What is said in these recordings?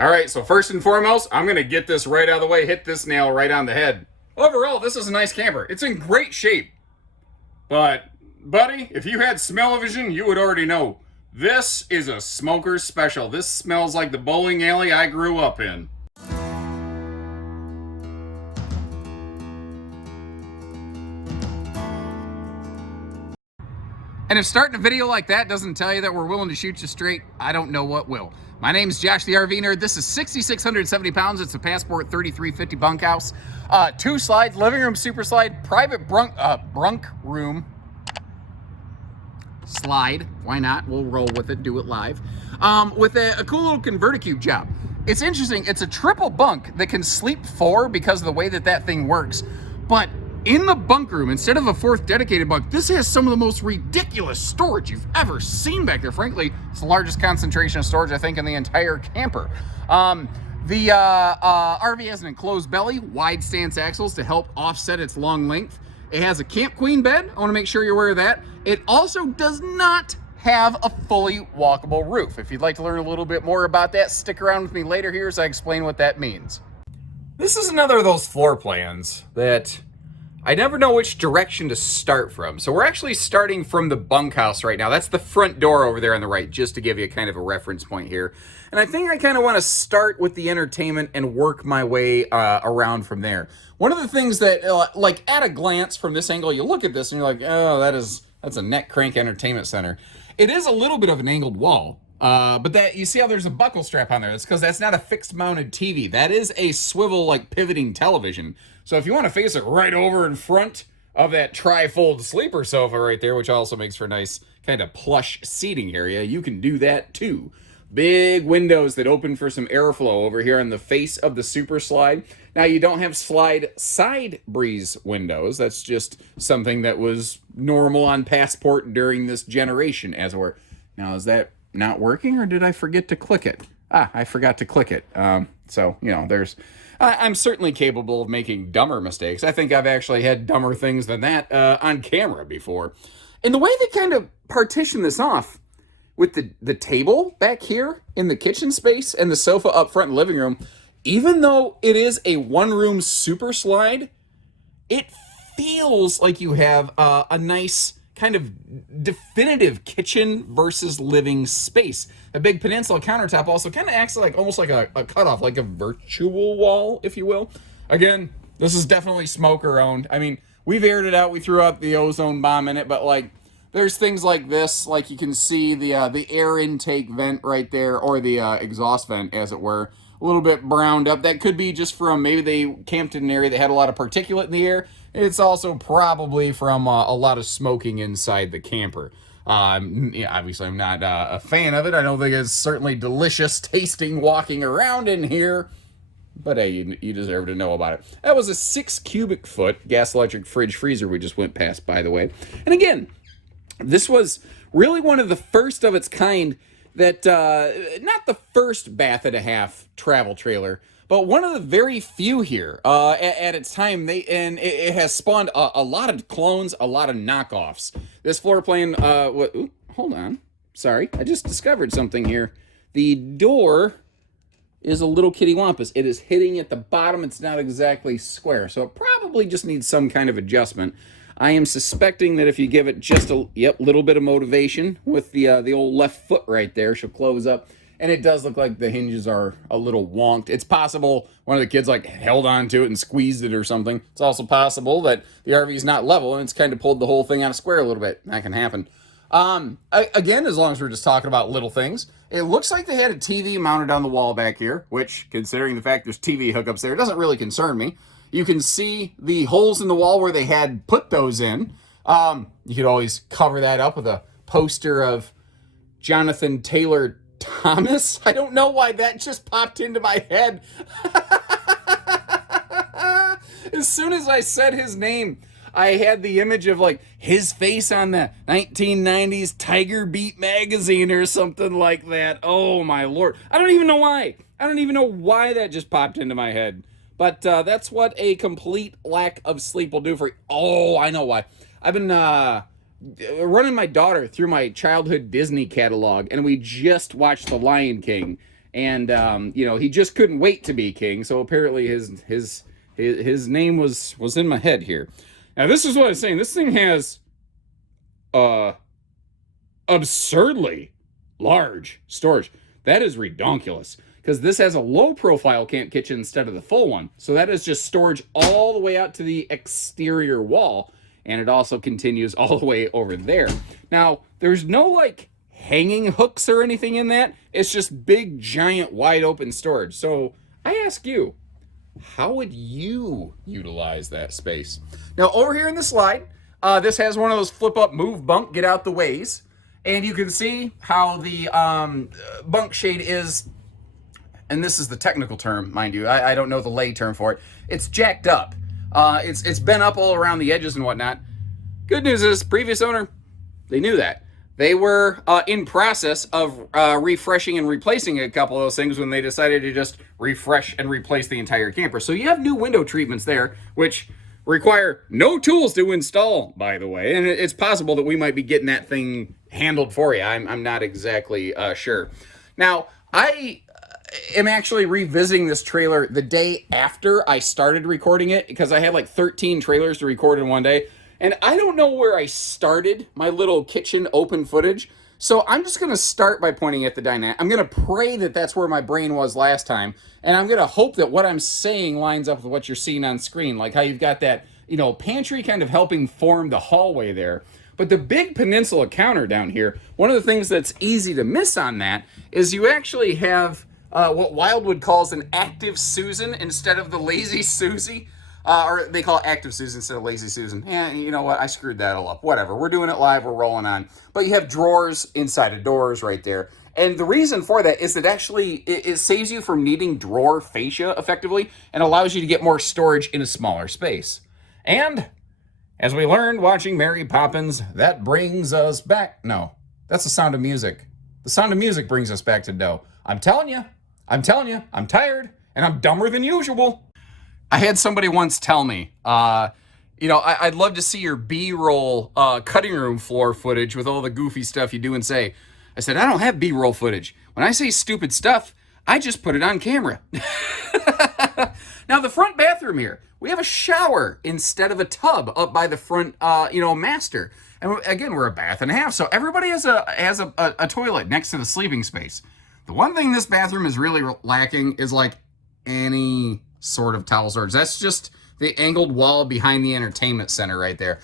All right, so first and foremost, I'm going to get this right out of the way, hit this nail right on the head. Overall, this is a nice camper. It's in great shape. But, buddy, if you had smell-o-vision, you would already know. This is a smoker's special. This smells like the bowling alley I grew up in. And if starting a video like that doesn't tell you that we're willing to shoot you straight, I don't know what will. My name's Josh the RV Nerd. This is 6,670 pounds. It's a Passport 3350 bunkhouse. 2 slides, living room super slide, private brunk room slide. Why not? We'll roll with it, do it live. With a cool little ConvertiCube job. It's interesting. It's a triple bunk that can sleep 4 because of the way that thing works. But in the bunk room, instead of a 4th dedicated bunk, this has some of the most ridiculous storage you've ever seen back there. Frankly, it's the largest concentration of storage, I think, in the entire camper. The RV has an enclosed belly, wide stance axles to help offset its long length. It has a Camp Queen bed. I want to make sure you're aware of that. It also does not have a fully walkable roof. If you'd like to learn a little bit more about that, stick around with me later here as I explain what that means. This is another of those floor plans that I never know which direction to start from. So we're actually starting from the bunkhouse right now. That's the front door over there on the right, just to give you kind of a reference point here. And I think I kind of want to start with the entertainment and work my way around from there. One of the things that, like at a glance from this angle, you look at this and you're like, oh, that's a neck crank entertainment center. It is a little bit of an angled wall. But that, you see how there's a buckle strap on there? That's because that's not a fixed mounted TV. That is a swivel, like, pivoting television. So if you want to face it right over in front of that tri-fold sleeper sofa right there, which also makes for a nice kind of plush seating area, you can do that too. Big windows that open for some airflow over here on the face of the super slide. Now, you don't have slide side breeze windows. That's just something that was normal on Passport during this generation, as it were. Now, is that not working, or did I forget to click it? I forgot to click it. So, you know, I'm certainly capable of making dumber mistakes. I think I've actually had dumber things than that on camera before. And the way they kind of partition this off with the table back here in the kitchen space and the sofa up front in the living room, even though it is a one-room super slide, it feels like you have a nice kind of definitive kitchen versus living space. A big peninsula countertop also kind of acts like almost like a cutoff, like a virtual wall, if you will. Again, this is definitely smoker owned. I mean, we've aired it out. We threw out the ozone bomb in it, but like there's things like this, like you can see the air intake vent right there, or the exhaust vent, as it were, a little bit browned up. That could be just from maybe they camped in an area that had a lot of particulate in the air. It's also probably from a lot of smoking inside the camper. Yeah, obviously, I'm not a fan of it. I don't think it's certainly delicious tasting walking around in here. But hey, you deserve to know about it. That was a 6 cubic foot gas electric fridge freezer we just went past, by the way. And again, this was really one of the first of its kind that, not the first bath and a half travel trailer, but one of the very few here at its time. It has spawned a lot of clones, a lot of knockoffs. This floor plan, hold on. Sorry, I just discovered something here. The door is a little kitty wampus. It is hitting at the bottom. It's not exactly square, so it probably just needs some kind of adjustment. I am suspecting that if you give it just a little bit of motivation with the old left foot right there, she'll close up. And it does look like the hinges are a little wonked. It's possible one of the kids like held onto it and squeezed it or something. It's also possible that the RV is not level and it's kind of pulled the whole thing out of square a little bit. That can happen. Again, as long as we're just talking about little things, it looks like they had a TV mounted on the wall back here, which, considering the fact there's TV hookups there, doesn't really concern me. You can see the holes in the wall where they had put those in. You could always cover that up with a poster of Jonathan Taylor Thomas. I don't know why that just popped into my head. As soon as I said his name, I had the image of like his face on the 1990s Tiger Beat magazine or something like that. Oh my Lord. I don't even know why. I don't even know why that just popped into my head. But that's what a complete lack of sleep will do for you. Oh, I know why. I've been running my daughter through my childhood Disney catalog, and we just watched The Lion King. and you know, he just couldn't wait to be king. So apparently his name was in my head here. Now this is what I was saying. This thing has absurdly large storage. That is redonkulous, because this has a low profile camp kitchen instead of the full one. So that is just storage all the way out to the exterior wall, and it also continues all the way over there. Now, there's no like hanging hooks or anything in that. It's just big, giant, wide open storage. So I ask you, how would you utilize that space? Now, over here in the slide, this has one of those flip up move bunk get out the ways. And you can see how the bunk shade is, and this is the technical term, mind you. I don't know the lay term for it. It's jacked up. It's bent up all around the edges and whatnot. Good news is, previous owner, they knew that. They were in process of refreshing and replacing a couple of those things when they decided to just refresh and replace the entire camper. So you have new window treatments there, which require no tools to install, by the way. And it's possible that we might be getting that thing handled for you. I'm not exactly sure. Now, I am actually revisiting this trailer the day after I started recording it, because I had like 13 trailers to record in one day. And I don't know where I started my little kitchen open footage. So I'm just going to start by pointing at the dinette. I'm going to pray that that's where my brain was last time. And I'm going to hope that what I'm saying lines up with what you're seeing on screen. Like how you've got that, you know, pantry kind of helping form the hallway there. But the big peninsula counter down here, one of the things that's easy to miss on that is you actually have what Wildwood calls an active Susan instead of the lazy Susie. Or they call it Active Susan instead of Lazy Susan. Yeah, you know what? I screwed that all up. Whatever. We're doing it live. We're rolling on. But you have drawers inside of doors right there. And the reason for that is that actually it saves you from needing drawer fascia effectively and allows you to get more storage in a smaller space. And as we learned watching Mary Poppins, that brings us back. No, that's the Sound of Music. The Sound of Music brings us back to dough. I'm telling you, I'm tired, and I'm dumber than usual. I had somebody once tell me, you know, I'd love to see your B-roll cutting room floor footage with all the goofy stuff you do and say. I said, I don't have B-roll footage. When I say stupid stuff, I just put it on camera. Now, the front bathroom here, we have a shower instead of a tub up by the front, you know, master. And again, we're a bath and a half, so everybody has a toilet next to the sleeping space. The one thing this bathroom is really lacking is like any sort of towel storage. That's just the angled wall behind the entertainment center right there.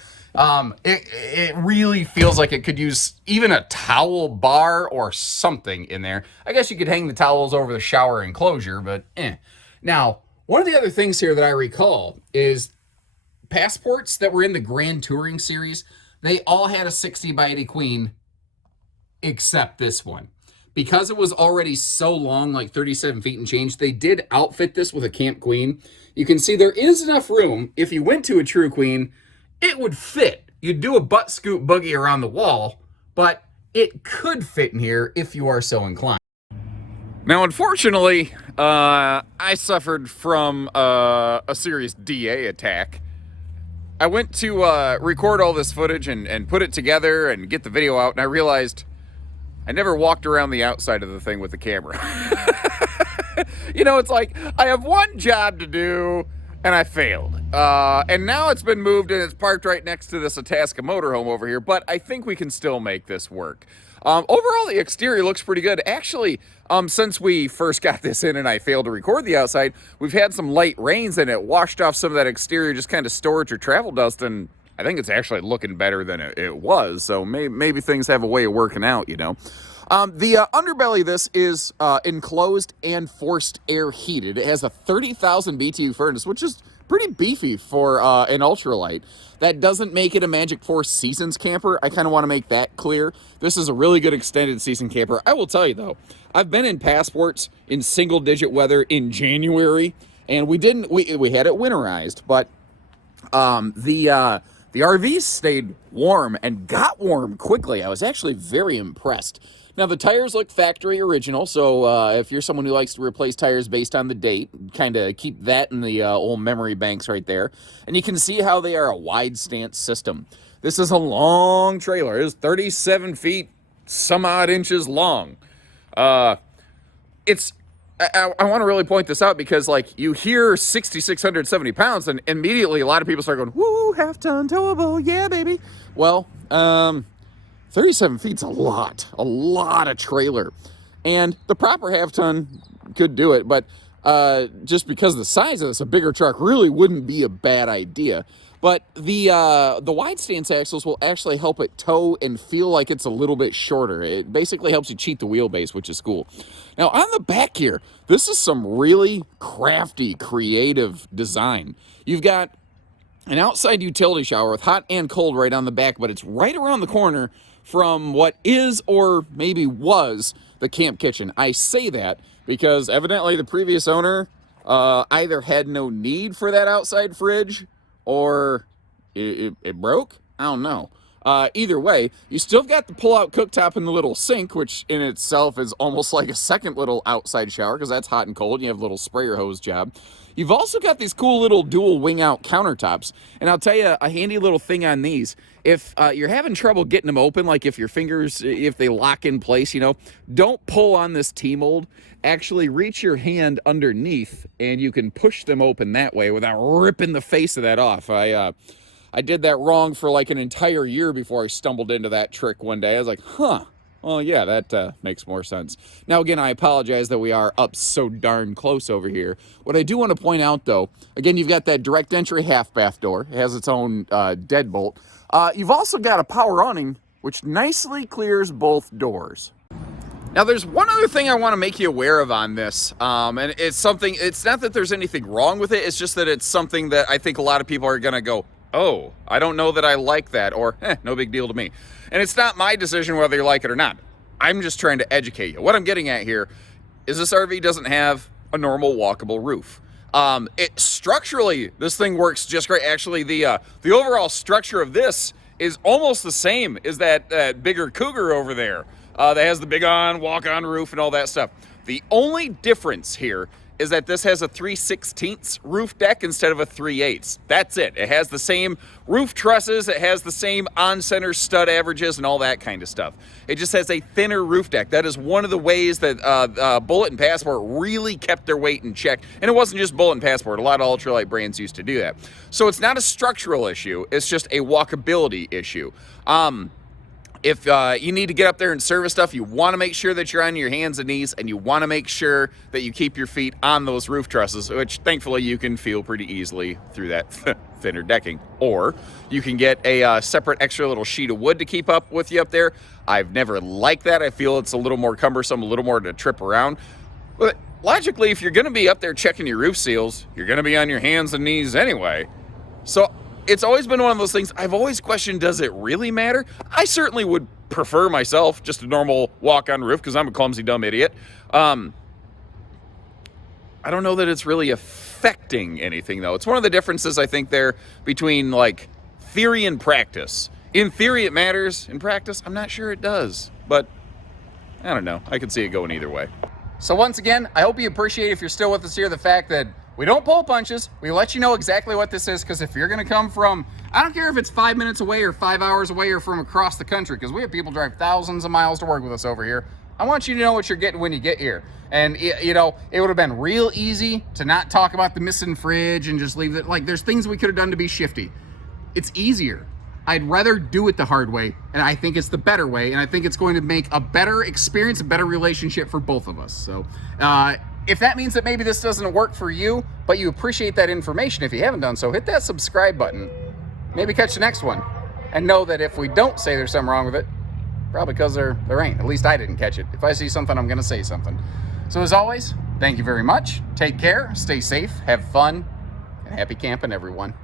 It really feels like it could use even a towel bar or something in there. I guess you could hang the towels over the shower enclosure, but eh. Now, one of the other things here that I recall is passports that were in the Grand Touring series. They all had a 60 by 80 queen, except this one. Because it was already so long, like 37 feet and change, they did outfit this with a Camp Queen. You can see there is enough room. If you went to a True Queen, it would fit. You'd do a butt scoop boogie around the wall, but it could fit in here if you are so inclined. Now, unfortunately, I suffered from a serious DA attack. I went to record all this footage and put it together and get the video out, and I realized I never walked around the outside of the thing with the camera. You know, it's like, I have one job to do, and I failed. And now it's been moved, and it's parked right next to this Itasca motorhome over here, but I think we can still make this work. Overall, the exterior looks pretty good. Actually, since we first got this in and I failed to record the outside, we've had some light rains, and it washed off some of that exterior, just kind of storage or travel dust, and I think it's actually looking better than it was, so maybe things have a way of working out, you know. The underbelly of this is enclosed and forced air heated. It has a 30,000 BTU furnace, which is pretty beefy for an ultralight. That doesn't make it a Magic Force Seasons camper. I kind of want to make that clear. This is a really good extended season camper. I will tell you, though, I've been in passports in single-digit weather in January, and we had it winterized, but the RVs stayed warm and got warm quickly. I was actually very impressed. Now, the tires look factory original, so if you're someone who likes to replace tires based on the date, kind of keep that in the old memory banks right there. And you can see how they are a wide stance system. This is a long trailer. It is 37 feet, some odd inches long. it's, I want to really point this out because, like, you hear 6,670 pounds, and immediately a lot of people start going, woo, half-ton towable, yeah, baby. Well, 37 feet's a lot of trailer. And the proper half-ton could do it, but just because of the size of this, a bigger truck really wouldn't be a bad idea. But the wide stance axles will actually help it tow and feel like it's a little bit shorter. It basically helps you cheat the wheelbase, which is cool. Now, on the back here, this is some really crafty, creative design. You've got an outside utility shower with hot and cold right on the back, but it's right around the corner from what is or maybe was the camp kitchen. I say that because evidently the previous owner either had no need for that outside fridge or it broke. I don't know. Either way, you still got the pull-out cooktop and the little sink, which in itself is almost like a second little outside shower because that's hot and cold. You have a little sprayer hose job. You've also got these cool little dual wing-out countertops. And I'll tell you a handy little thing on these. If you're having trouble getting them open, like if your fingers, if they lock in place, you know, don't pull on this T-mold. Actually reach your hand underneath and you can push them open that way without ripping the face of that off. I did that wrong for like an entire year before I stumbled into that trick one day. I was like, huh, well, yeah, that makes more sense. Now, again, I apologize that we are up so darn close over here. What I do want to point out, though, again, you've got that direct entry half bath door. It has its own deadbolt. You've also got a power awning, which nicely clears both doors. Now, there's one other thing I want to make you aware of on this, and it's something, it's not that there's anything wrong with it, it's just that it's something that I think a lot of people are going to go, oh, I don't know that I like that, or no big deal to me. And it's not my decision whether you like it or not. I'm just trying to educate you. What I'm getting at here is this RV doesn't have a normal walkable roof. Structurally, this thing works just great. Actually, the overall structure of this is almost the same as that bigger Cougar over there that has the big walk-on roof and all that stuff. The only difference here is that this has a 3/16 roof deck instead of a 3/8. That's it. It has the same roof trusses, it has the same on-center stud averages and all that kind of stuff. It just has a thinner roof deck. That is one of the ways that Bullet and Passport really kept their weight in check. And it wasn't just Bullet and Passport. A lot of ultralight brands used to do that. So it's not a structural issue. It's just a walkability issue. If you need to get up there and service stuff, you want to make sure that you're on your hands and knees, and you want to make sure that you keep your feet on those roof trusses, which thankfully you can feel pretty easily through that thinner decking. Or you can get a separate extra little sheet of wood to keep up with you up there. I've never liked that. I feel it's a little more cumbersome, a little more to trip around. But logically, if you're going to be up there checking your roof seals, you're going to be on your hands and knees anyway. So it's always been one of those things I've always questioned, does it really matter? I certainly would prefer myself just a normal walk-on roof because I'm a clumsy, dumb idiot. I don't know that it's really affecting anything, though. It's one of the differences, I think, there between, like, theory and practice. In theory, it matters. In practice, I'm not sure it does. But, I don't know. I could see it going either way. So once again, I hope you appreciate, if you're still with us here, the fact that we don't pull punches. We let you know exactly what this is, because if you're going to come from, I don't care if it's 5 minutes away or 5 hours away or from across the country, because we have people drive thousands of miles to work with us over here. I want you to know what you're getting when you get here. And, you know, it would have been real easy to not talk about the missing fridge and just leave it. Like, there's things we could have done to be shifty. It's easier. I'd rather do it the hard way, and I think it's the better way, and I think it's going to make a better experience, a better relationship for both of us. So, if that means that maybe this doesn't work for you, but you appreciate that information, if you haven't done so, hit that subscribe button. Maybe catch the next one. And know that if we don't say there's something wrong with it, probably because there ain't. At least I didn't catch it. If I see something, I'm going to say something. So as always, thank you very much. Take care, stay safe, have fun, and happy camping, everyone.